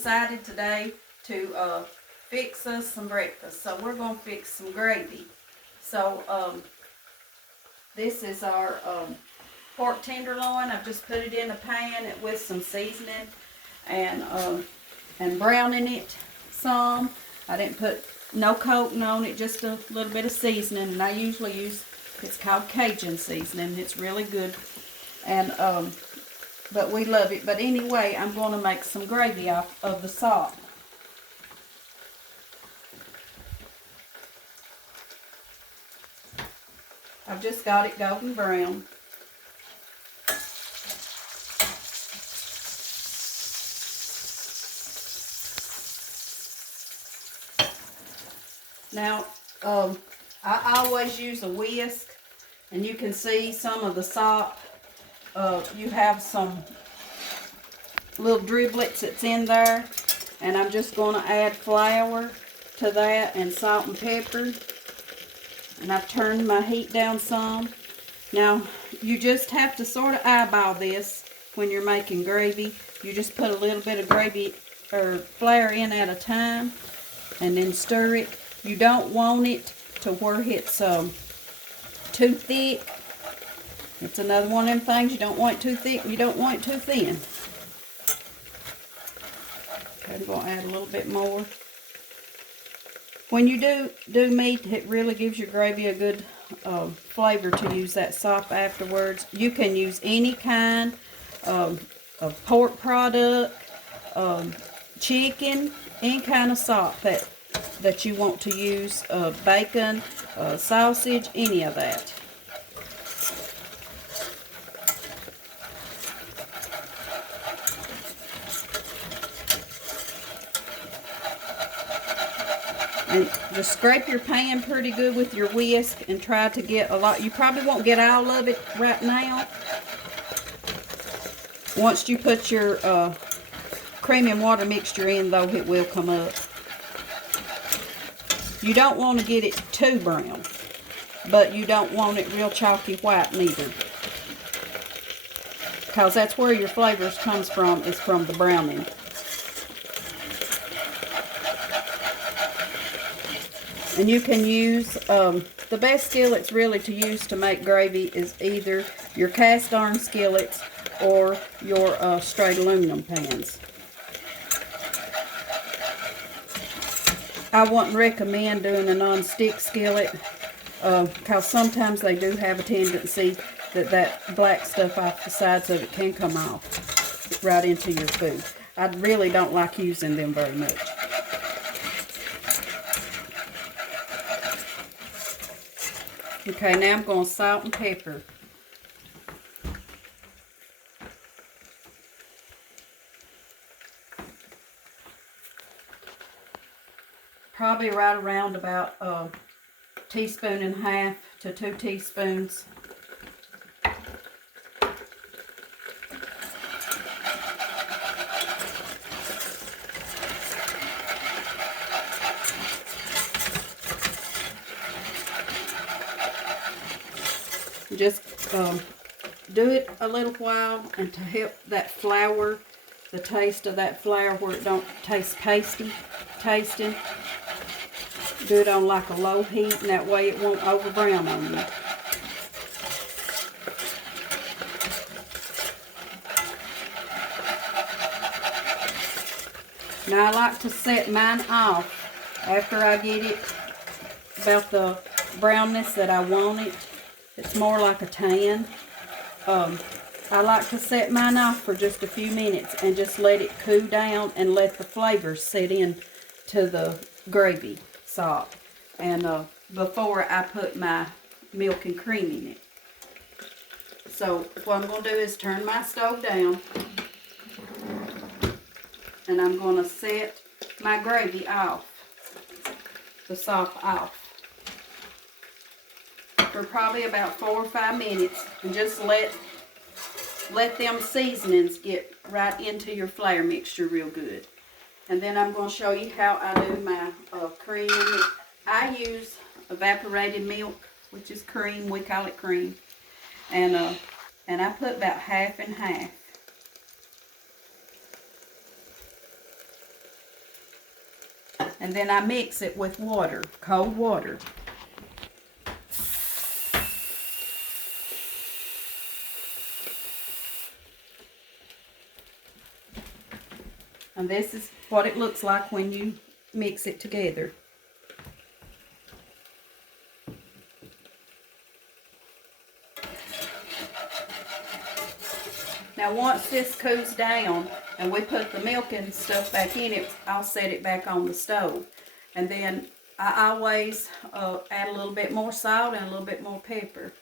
decided today to fix us some breakfast. So we're going to fix some gravy. So this is our pork tenderloin. I've just put it in a pan with some seasoning and browning it some. I didn't put no coating on it, just a little bit of seasoning. And I usually use, it's called Cajun seasoning. It's really good. And but we love it. But anyway, I'm going to make some gravy off of the salt. I've just got it golden brown. Now, I always use a whisk, and you can see some of the salt. You have some little driblets that's in there, and I'm just going to add flour to that and salt and pepper. And I've turned my heat down some. Now, you just have to sort of eyeball this when you're making gravy. You just put a little bit of gravy or flour in at a time and then stir it. You don't want it to where it's too thick. It's another one of them things. You don't want it too thick. You don't want it too thin. Okay, I'm going to add a little bit more. When you do meat, it really gives your gravy a good flavor to use that salt afterwards. You can use any kind of pork product, chicken, any kind of salt that you want to use, bacon, sausage, any of that. And just scrape your pan pretty good with your whisk and try to get a lot. You probably won't get all of it right now. Once you put your cream and water mixture in, though, it will come up. You don't want to get it too brown, but you don't want it real chalky white neither. Because that's where your flavors comes from, is from the browning. And you can use, the best skillets really to use to make gravy is either your cast iron skillets or your straight aluminum pans. I wouldn't recommend doing a non-stick skillet because sometimes they do have a tendency that black stuff off the sides of it can come off right into your food. I really don't like using them very much. Okay, now I'm going to salt and pepper. Probably right around about a teaspoon and a half to 2 teaspoons. Just do it a little while, and to help that flour, the taste of that flour where it don't taste pasty tasting, do it on like a low heat, and that way it won't over brown on you. Now I like to set mine off after I get it about the brownness that I want it. It's more like a tan. I like to set mine off for just a few minutes and just let it cool down and let the flavors set in to the gravy salt. And before I put my milk and cream in it. So what I'm going to do is turn my stove down. And I'm going to set my gravy off. The salt off. For probably about 4 or 5 minutes, and just let them seasonings get right into your flour mixture real good. And then I'm going to show you how I do my cream. I use evaporated milk, which is cream. We call it cream. And I put about half and half. And then I mix it with water, cold water. And this is what it looks like when you mix it together. Now once this cools down and we put the milk and stuff back in it, I'll set it back on the stove. And then I always add a little bit more salt and a little bit more pepper.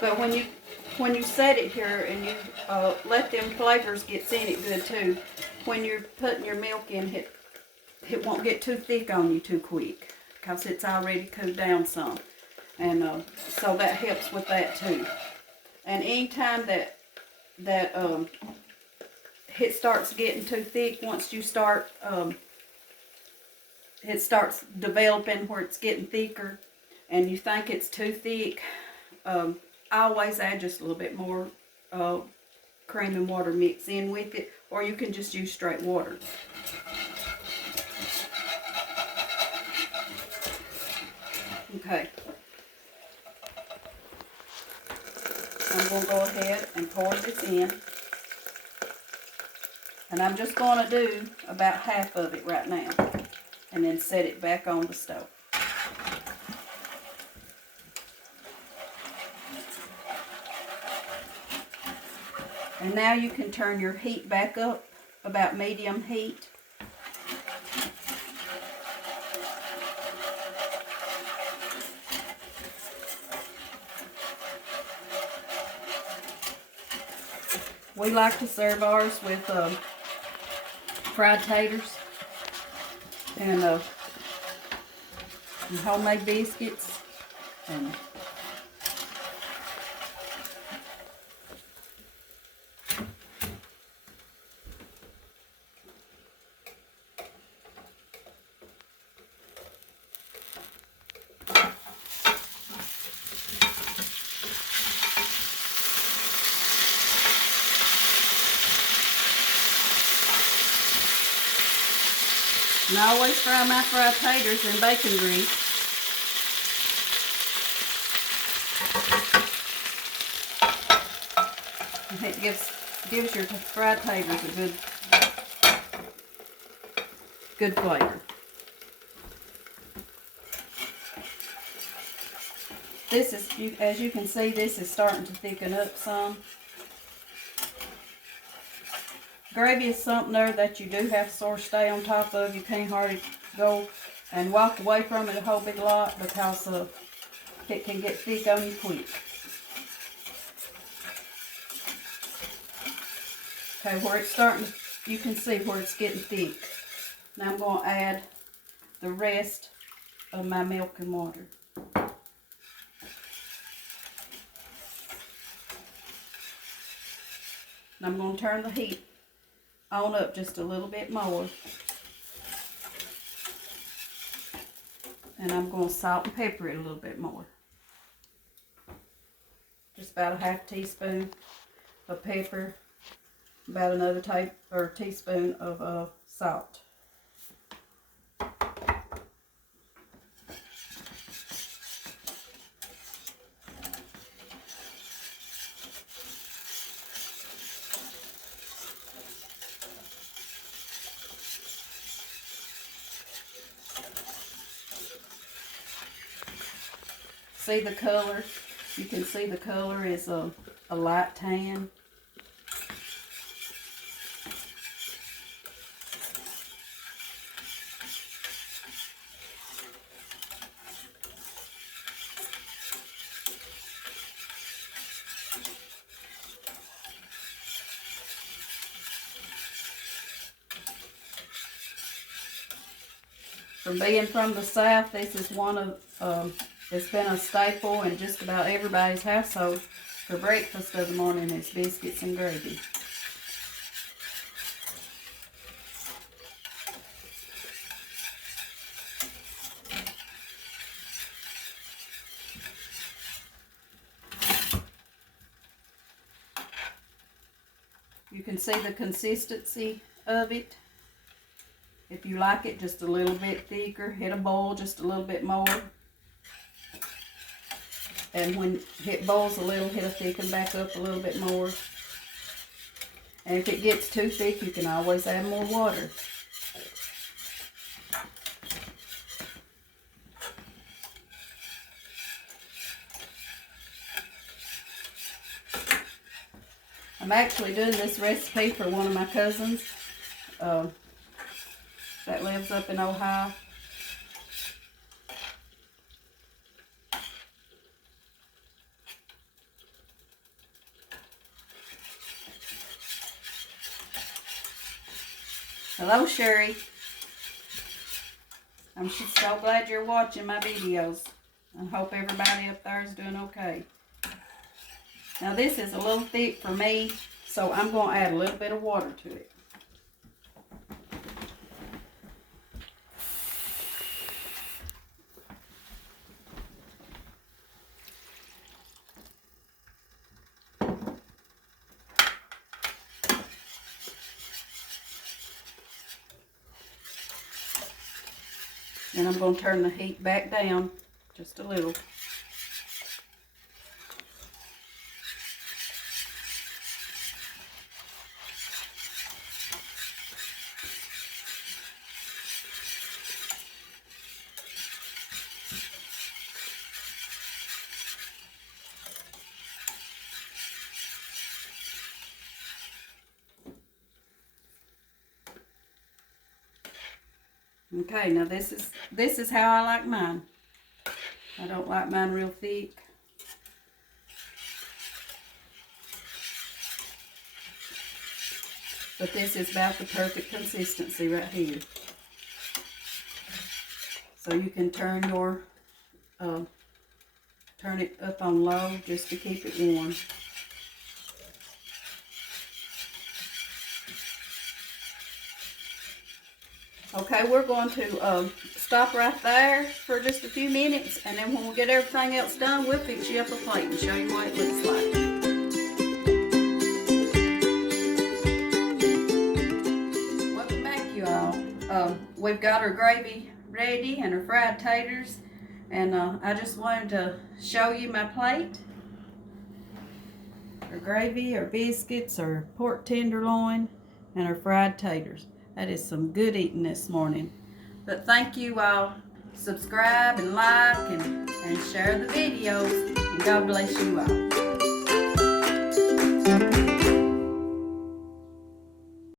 But when you set it here and you let them flavors get in it good too, when you're putting your milk in, it won't get too thick on you too quick because it's already cooled down some. And so that helps with that too. And anytime that it starts getting too thick, once you start, it starts developing where it's getting thicker and you think it's too thick, I always add just a little bit more cream and water mix in with it, or you can just use straight water. Okay. I'm going to go ahead and pour this in. And I'm just going to do about half of it right now. And then set it back on the stove. And now you can turn your heat back up, about medium heat. We like to serve ours with fried taters and homemade biscuits. And I always fry my fried taters in bacon grease. And it gives your fried taters a good flavor. This is, as you can see, this is starting to thicken up some. Gravy is something there that you do have to sort of stay on top of. You can't hardly go and walk away from it a whole big lot because it can get thick on you quick. Okay, where it's starting, you can see where it's getting thick. Now I'm going to add the rest of my milk and water. And I'm going to turn the heat on up just a little bit more. And I'm going to salt and pepper it a little bit more. Just about a half teaspoon of pepper, about another teaspoon of salt. See the color? You can see the color is a light tan. For being from the South, this is one of it's been a staple in just about everybody's household for breakfast of the morning is biscuits and gravy. can see the consistency of it. If you like it just a little bit thicker, hit a boil just a little bit more. And when it boils a little, it'll thicken back up a little bit more. And if it gets too thick, you can always add more water. I'm actually doing this recipe for one of my cousins that lives up in Ohio. Hello, Sherry. I'm just so glad you're watching my videos. I hope everybody up there is doing okay. Now this is a little thick for me, so I'm going to add a little bit of water to it. And I'm going to turn the heat back down just a little. Okay, now this is how I like mine. I don't like mine real thick. But this is about the perfect consistency right here. So you can turn your turn it up on low just to keep it warm. Okay, we're going to stop right there for just a few minutes, and then when we get everything else done, we'll fix you up a plate and show you what it looks like. Welcome back, you all. We've got our gravy ready and our fried taters, and I just wanted to show you my plate. Our gravy, our biscuits, our pork tenderloin, and our fried taters. That is some good eating this morning. But thank you all. Subscribe and like and share the videos. And God bless you all.